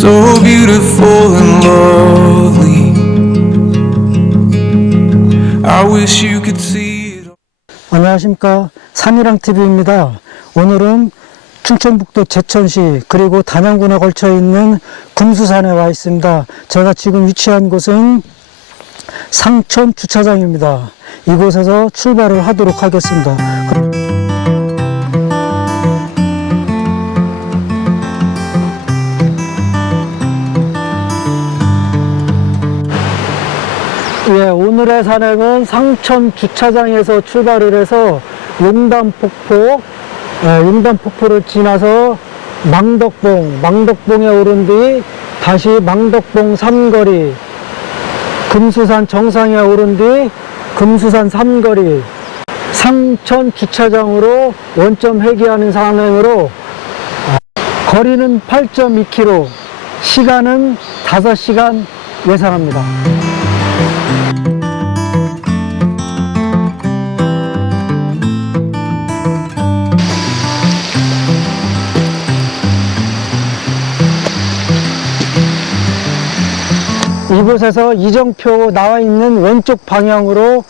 so beautiful and lovely. I wish you could see it. 안녕하십니까 산이랑 TV입니다. 오늘은 충청북도 제천시 그리고 단양군에 걸쳐 있는 금수산에 와 있습니다. 제가 지금 위치한 곳은 상천 주차장입니다. 이곳에서 출발을 하도록 하겠습니다. 예, 오늘의 산행은 상천 주차장에서 출발을 해서 용담폭포, 예, 용담폭포를 지나서 망덕봉, 망덕봉에 오른 뒤 다시 망덕봉 삼거리, 금수산 정상에 오른 뒤 금수산 삼거리, 상천 주차장으로 원점 회귀하는 산행으로 어, 거리는 8.2km, 시간은 5시간 예상합니다. 이곳에서 이정표 나와 있는 왼쪽 방향으로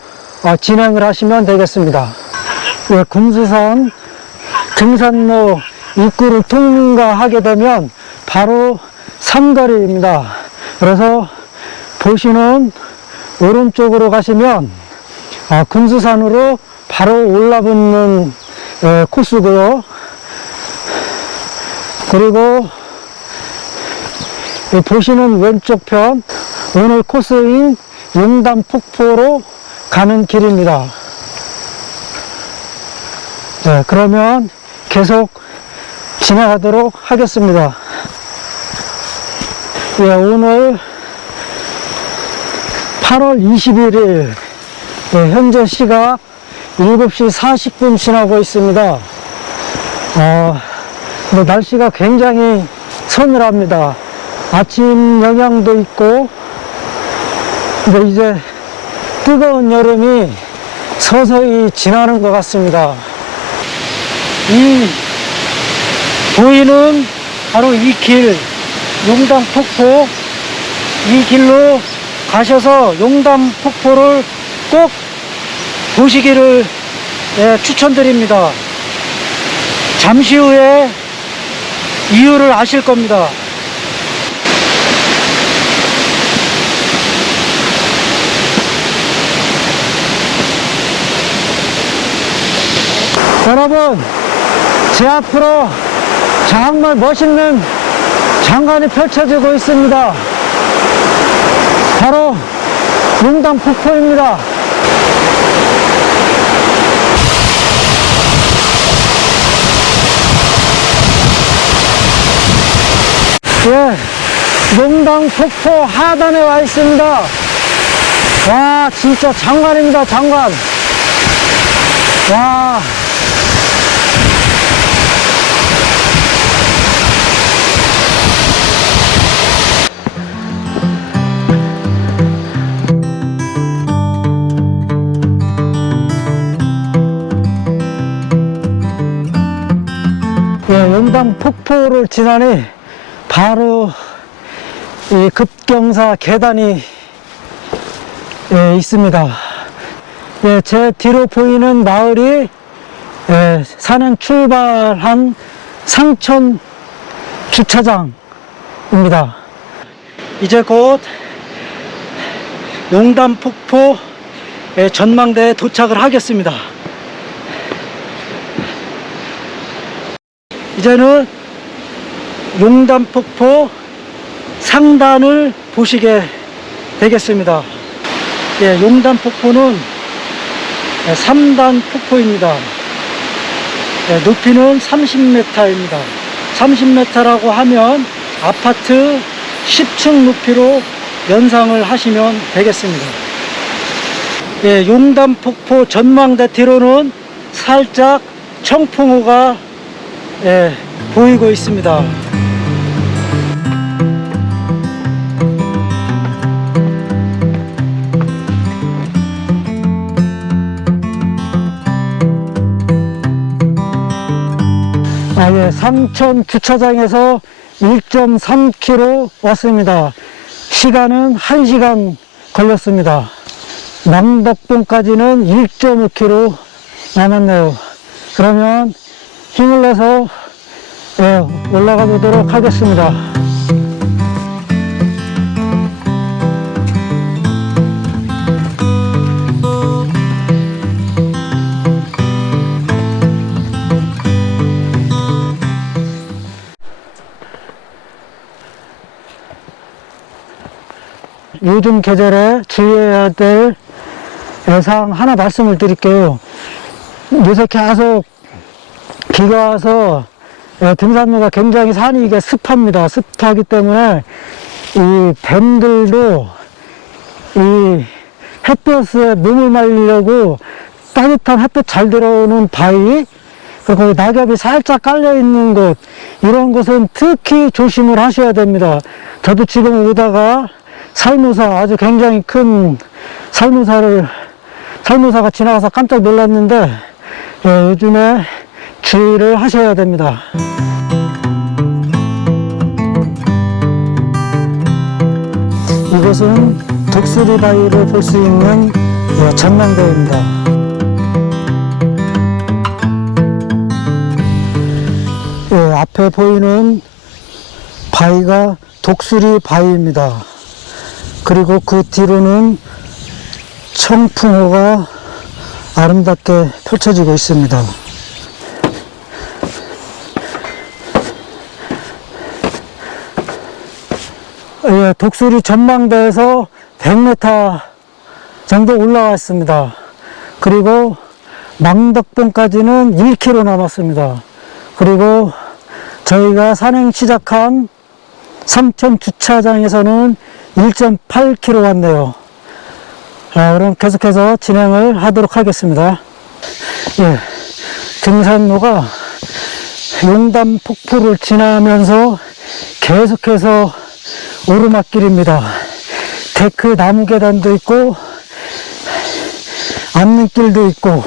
어, 진행을 하시면 되겠습니다. 예, 금수산 등산로 입구를 통과하게 되면 바로 삼거리입니다. 그래서 보시는 오른쪽으로 가시면 아, 금수산으로 바로 올라붙는 예, 코스고요. 그리고 이 보시는 왼쪽 편 오늘 코스인 용담 폭포로 가는 길입니다. 네, 그러면 계속 진행하도록 하겠습니다. 예, 오늘 8월 21일 네, 현재 시각 7시 40분 지나고 있습니다. 어, 뭐 날씨가 굉장히 서늘합니다. 아침 영향도 있고, 근데 이제 뜨거운 여름이 서서히 지나는 것 같습니다. 이 보이는 바로 이 길, 용담 폭포, 이 길로 가셔서 용담 폭포를 꼭 보시기를 예, 추천드립니다. 잠시 후에 이유를 아실 겁니다. 여러분, 제 앞으로 정말 멋있는 장관이 펼쳐지고 있습니다. 바로 용담 폭포입니다. 예, 용담 폭포 하단에 와 있습니다. 와, 진짜 장관입니다, 장관. 와. 예, 용담 폭포를 지나니 바로 이 급경사 계단이 예, 있습니다. 예, 제 뒤로 보이는 마을이 예, 산행 출발한 상천 주차장입니다. 이제 곧 용담 폭포 예, 전망대에 도착을 하겠습니다. 이제는 용담 폭포 상단을 보시게 되겠습니다. 예, 용담 폭포는 3단 폭포입니다. 예, 높이는 30m입니다. 30m라고 하면 아파트 10층 높이로 연상을 하시면 되겠습니다. 예, 용담 폭포 전망대 뒤로는 살짝 청풍호가 예, 보이고 있습니다. 아, 예, 삼천 주차장에서 1.3km 왔습니다. 시간은 1시간 걸렸습니다. 남덕동까지는 1.5km 남았네요. 그러면 힘을 내서 예, 올라가 보도록 하겠습니다. 요즘 계절에 주의해야 될 예상 하나 말씀을 드릴게요. 요새 계속 비가 와서 예, 등산로가 굉장히 산이 이게 습합니다. 습하기 때문에 이 뱀들도 이 햇볕에 몸을 말리려고 따뜻한 햇볕 잘 들어오는 바위 그리고 낙엽이 살짝 깔려 있는 곳 이런 곳은 특히 조심을 하셔야 됩니다. 저도 지금 오다가 살모사 아주 굉장히 큰 살모사를 살모사가 지나가서 깜짝 놀랐는데 예, 요즘에 주의를 하셔야 됩니다. 이곳은 독수리 바위를 볼 수 있는 예, 전망대입니다. 예, 앞에 보이는 바위가 독수리 바위입니다. 그리고 그 뒤로는 청풍호가 아름답게 펼쳐지고 있습니다. 예, 독수리 전망대에서 100m 정도 올라왔습니다. 그리고 망덕봉까지는 1km 남았습니다. 그리고 저희가 산행 시작한 삼천 주차장에서는 1.8km 왔네요. 자, 그럼 계속해서 진행을 하도록 하겠습니다. 예, 등산로가 용담 폭포를 지나면서 계속해서 오르막길입니다. 데크 나무 계단도 있고, 앉는길도 있고,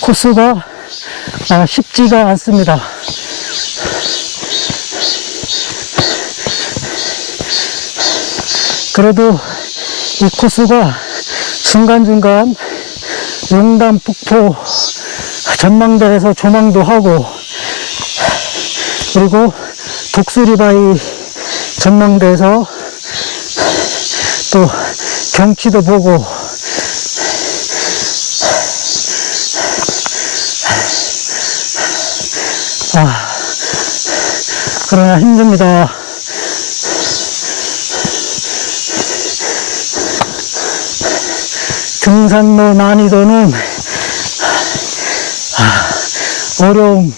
코스가 아, 쉽지가 않습니다. 그래도 이 코스가 중간중간 용담 폭포 전망대에서 조망도 하고 그리고 독수리바위 전망대에서 또 경치도 보고 아 그러나 힘듭니다. 등산로 난이도는 아, 어려움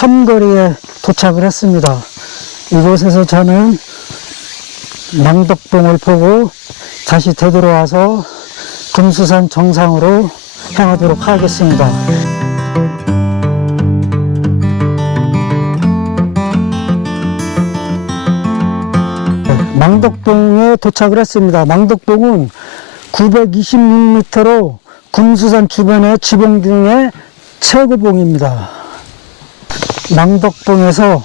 삼거리에 도착을 했습니다. 이곳에서 저는 망덕봉을 보고 다시 되돌아와서 금수산 정상으로 향하도록 하겠습니다. 망덕봉에 도착을 했습니다. 망덕봉은 926m로 금수산 주변의 지봉 중에 최고봉입니다. 망덕봉에서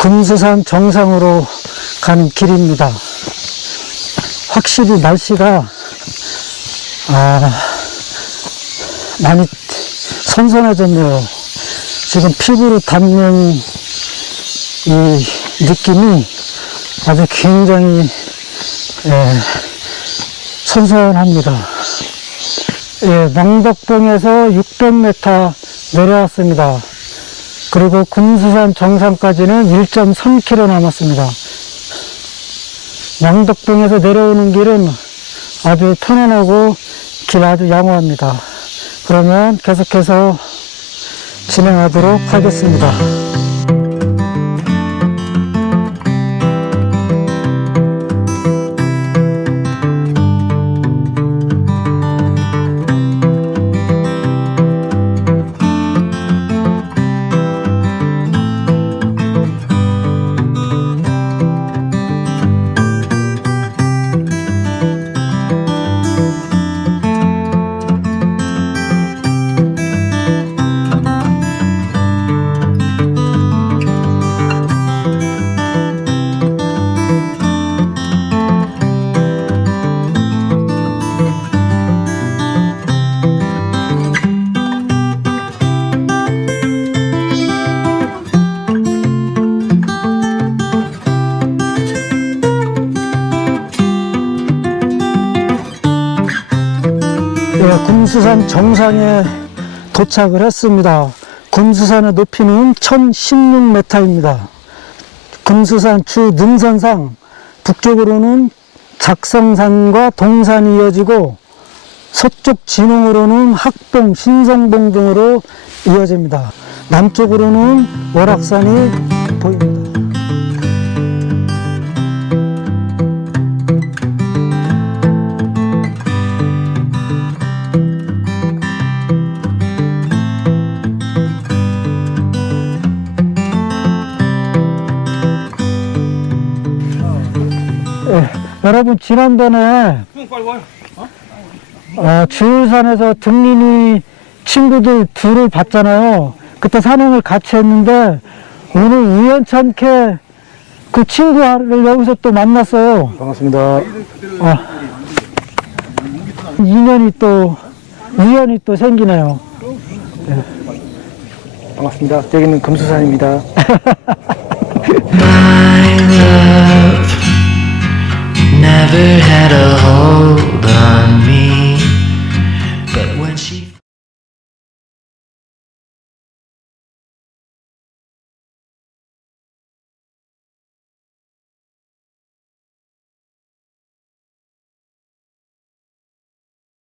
금수산 정상으로 가는 길입니다. 확실히 날씨가 아, 많이 선선해졌네요. 지금 피부로 닿는 이 느낌이 아주 굉장히 예, 선선합니다. 예, 망덕봉에서 600m 내려왔습니다. 그리고 금수산 정상까지는 1.3km 남았습니다. 망덕봉에서 내려오는 길은 아주 편안하고 길 아주 양호합니다. 그러면 계속해서 진행하도록 하겠습니다. 금수산 정상에 도착을 했습니다. 금수산의 높이는 1016m입니다. 금수산 주 능선상 북쪽으로는 작성산과 동산이 이어지고 서쪽 진흥으로는 학동, 신성봉 등으로 이어집니다. 남쪽으로는 월악산이 보입니다. 여러분 지난번에 어, 주울산에서 등린이 친구들 둘을 봤잖아요. 그때 산행을 같이 했는데 오늘 우연찮게 그 친구를 여기서 또 만났어요. 반갑습니다. 어, 인연이 또 우연이 또 생기네요. 반갑습니다. 여기는 금수산입니다.